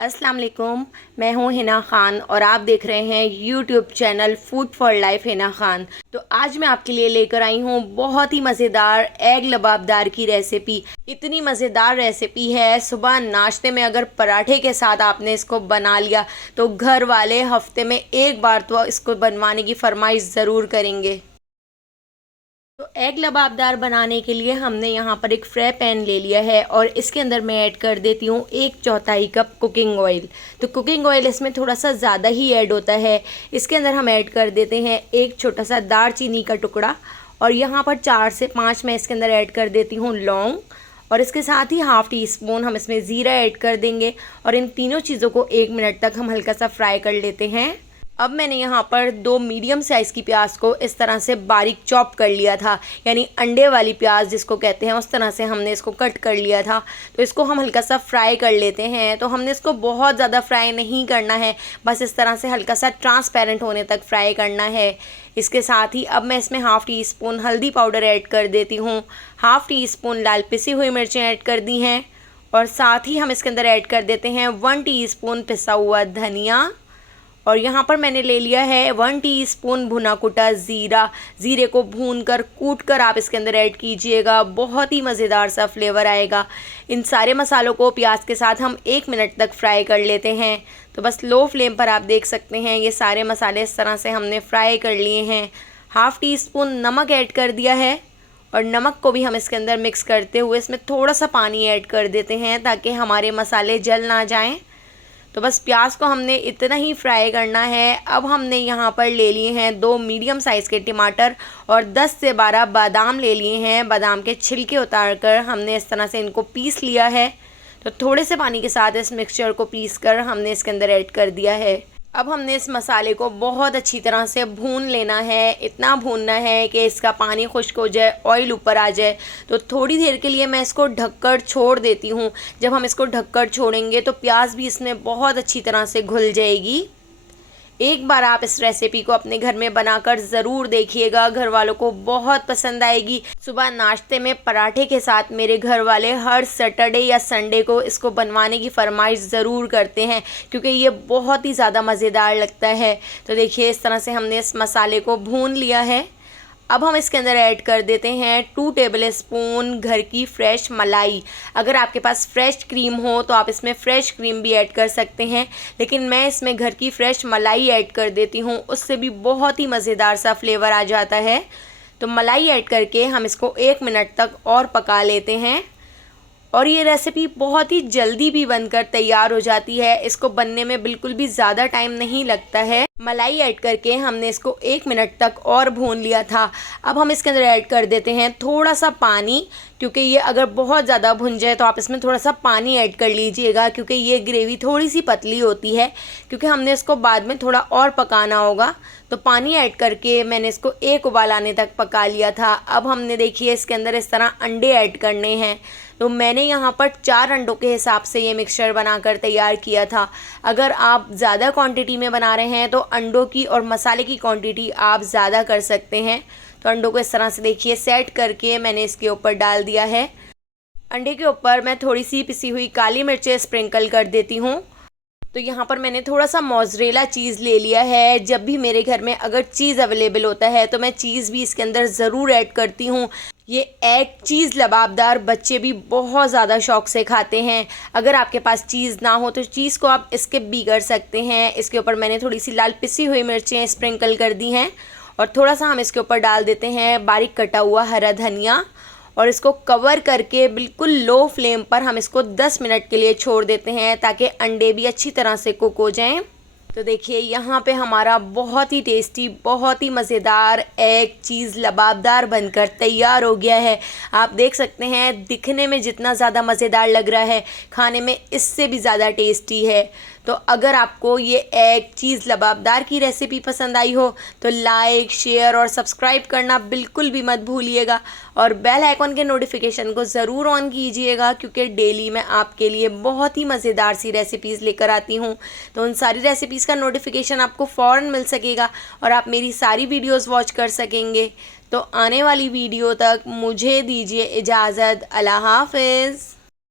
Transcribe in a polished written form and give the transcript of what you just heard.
अस्सलाम वालेकुम। मैं हूँ हिना ख़ान और आप देख रहे हैं YouTube channel food for life Hina Khan. तो आज मैं आपके लिए लेकर आई हूँ बहुत ही मज़ेदार एग लबाबदार की रेसिपी। इतनी मज़ेदार रेसिपी है, सुबह नाश्ते में अगर पराठे के साथ आपने इसको बना लिया तो घर वाले हफ्ते में एक बार तो इसको बनवाने की फरमाइश ज़रूर करेंगे। तो एग लबाबदार बनाने के लिए हमने यहाँ पर एक फ्राई पैन ले लिया है और इसके अंदर मैं ऐड कर देती हूँ 1/4 कप कुकिंग ऑयल। तो कुकिंग ऑयल इसमें थोड़ा सा ज़्यादा ही ऐड होता है। इसके अंदर हम ऐड कर देते हैं एक छोटा सा दालचीनी का टुकड़ा और यहाँ पर 4 से 5 मैं इसके अंदर ऐड कर देती हूँ लौंग और इसके साथ ही हाफ़ टी स्पून हम इसमें ज़ीरा ऐड कर देंगे और इन तीनों चीज़ों को 1 मिनट तक हम हल्का सा फ्राई कर लेते हैं। अब मैंने यहाँ पर 2 मीडियम साइज़ की प्याज को इस तरह से बारीक चॉप कर लिया था, यानी अंडे वाली प्याज जिसको कहते हैं, उस तरह से हमने इसको कट कर लिया था। तो इसको हम हल्का सा फ्राई कर लेते हैं। तो हमने इसको बहुत ज़्यादा फ्राई नहीं करना है, बस इस तरह से हल्का सा ट्रांसपेरेंट होने तक फ्राई करना है। इसके साथ ही अब मैं इसमें हाफ़ टी स्पून हल्दी पाउडर ऐड कर देती हूँ, हाफ़ टी स्पून लाल पिसी हुई मिर्चें ऐड कर दी हैं और साथ ही हम इसके अंदर ऐड कर देते हैं 1 टीस्पून पिसा हुआ धनिया और यहाँ पर मैंने ले लिया है 1 टीस्पून भुना कुटा ज़ीरा। ज़ीरे को भून कर कूट कर आप इसके अंदर ऐड कीजिएगा, बहुत ही मज़ेदार सा फ्लेवर आएगा। इन सारे मसालों को प्याज के साथ हम 1 मिनट तक फ्राई कर लेते हैं। तो बस लो फ्लेम पर आप देख सकते हैं ये सारे मसाले इस तरह से हमने फ्राई कर लिए हैं। हाफ़ टी स्पून नमक ऐड कर दिया है और नमक को भी हम इसके अंदर मिक्स करते हुए इसमें थोड़ा सा पानी ऐड कर देते हैं ताकि हमारे मसाले जल ना जाएं। तो बस प्याज को हमने इतना ही फ्राई करना है। अब हमने यहाँ पर ले लिए हैं 2 मीडियम साइज़ के टमाटर और 10 से 12 बादाम ले लिए हैं। बादाम के छिलके उतार कर हमने इस तरह से इनको पीस लिया है। तो थोड़े से पानी के साथ इस मिक्सचर को पीस कर हमने इसके अंदर ऐड कर दिया है। अब हमने इस मसाले को बहुत अच्छी तरह से भून लेना है, इतना भूनना है कि इसका पानी खुश्क हो जाए, ऑयल ऊपर आ जाए। तो थोड़ी देर के लिए मैं इसको ढककर छोड़ देती हूँ। जब हम इसको ढककर छोड़ेंगे तो प्याज भी इसमें बहुत अच्छी तरह से घुल जाएगी। एक बार आप इस रेसिपी को अपने घर में बनाकर ज़रूर देखिएगा, घर वालों को बहुत पसंद आएगी। सुबह नाश्ते में पराठे के साथ मेरे घर वाले हर सैटरडे या संडे को इसको बनवाने की फरमाइश ज़रूर करते हैं क्योंकि ये बहुत ही ज़्यादा मज़ेदार लगता है। तो देखिए इस तरह से हमने इस मसाले को भून लिया है। अब हम इसके अंदर ऐड कर देते हैं 2 टेबल स्पून घर की फ्रेश मलाई। अगर आपके पास फ्रेश क्रीम हो तो आप इसमें फ्रेश क्रीम भी ऐड कर सकते हैं, लेकिन मैं इसमें घर की फ्रेश मलाई ऐड कर देती हूँ, उससे भी बहुत ही मज़ेदार सा फ्लेवर आ जाता है। तो मलाई ऐड करके हम इसको 1 मिनट तक और पका लेते हैं और ये रेसिपी बहुत ही जल्दी भी बनकर तैयार हो जाती है। इसको बनने में बिल्कुल भी ज़्यादा टाइम नहीं लगता है। मलाई ऐड करके हमने इसको 1 मिनट तक और भून लिया था। अब हम इसके अंदर ऐड कर देते हैं थोड़ा सा पानी, क्योंकि ये अगर बहुत ज़्यादा भुन जाए तो आप इसमें थोड़ा सा पानी ऐड कर लीजिएगा क्योंकि ये ग्रेवी थोड़ी सी पतली होती है, क्योंकि हमने इसको बाद में थोड़ा और पकाना होगा। तो पानी ऐड करके मैंने इसको 1 उबाल आने तक पका लिया था। अब हमने देखिए इसके अंदर इस तरह अंडे ऐड करने हैं। तो मैंने यहाँ पर 4 अंडों के हिसाब से ये मिक्सचर बनाकर तैयार किया था। अगर आप ज़्यादा क्वांटिटी में बना रहे हैं तो अंडों की और मसाले की क्वांटिटी आप ज़्यादा कर सकते हैं। तो अंडों को इस तरह से देखिए सेट करके मैंने इसके ऊपर डाल दिया है। अंडे के ऊपर मैं थोड़ी सी पिसी हुई काली मिर्चें स्प्रिंकल कर देती हूँ। तो यहाँ पर मैंने थोड़ा सा मोज़रेला चीज़ ले लिया है। जब भी मेरे घर में अगर चीज़ अवेलेबल होता है तो मैं चीज़ भी इसके अंदर ज़रूर ऐड करती हूँ। ये एग चीज़ लबाबदार बच्चे भी बहुत ज़्यादा शौक़ से खाते हैं। अगर आपके पास चीज़ ना हो तो चीज़ को आप स्किप भी कर सकते हैं। इसके ऊपर मैंने थोड़ी सी लाल पिसी हुई मिर्चें स्प्रिंकल कर दी हैं और थोड़ा सा हम इसके ऊपर डाल देते हैं बारीक कटा हुआ हरा धनिया और इसको कवर करके बिल्कुल लो फ्लेम पर हम इसको 10 मिनट के लिए छोड़ देते हैं ताकि अंडे भी अच्छी तरह से कुक हो जाएं। तो देखिए यहाँ पे हमारा बहुत ही टेस्टी, बहुत ही मज़ेदार एग चीज़ लबाबदार बनकर तैयार हो गया है। आप देख सकते हैं दिखने में जितना ज़्यादा मज़ेदार लग रहा है, खाने में इससे भी ज़्यादा टेस्टी है। तो अगर आपको ये एग चीज़ लबाबदार की रेसिपी पसंद आई हो तो लाइक, शेयर और सब्सक्राइब करना बिल्कुल भी मत भूलिएगा और बेल आइकॉन के नोटिफिकेशन को ज़रूर ऑन कीजिएगा क्योंकि डेली मैं आपके लिए बहुत ही मज़ेदार सी रेसिपीज़ लेकर आती हूँ। तो उन सारी रेसिपीज़ का नोटिफिकेशन आपको फ़ौरन मिल सकेगा और आप मेरी सारी वीडियोज़ वॉच कर सकेंगे। तो आने वाली वीडियो तक मुझे दीजिए इजाज़त। अल्लाह हाफ़िज़।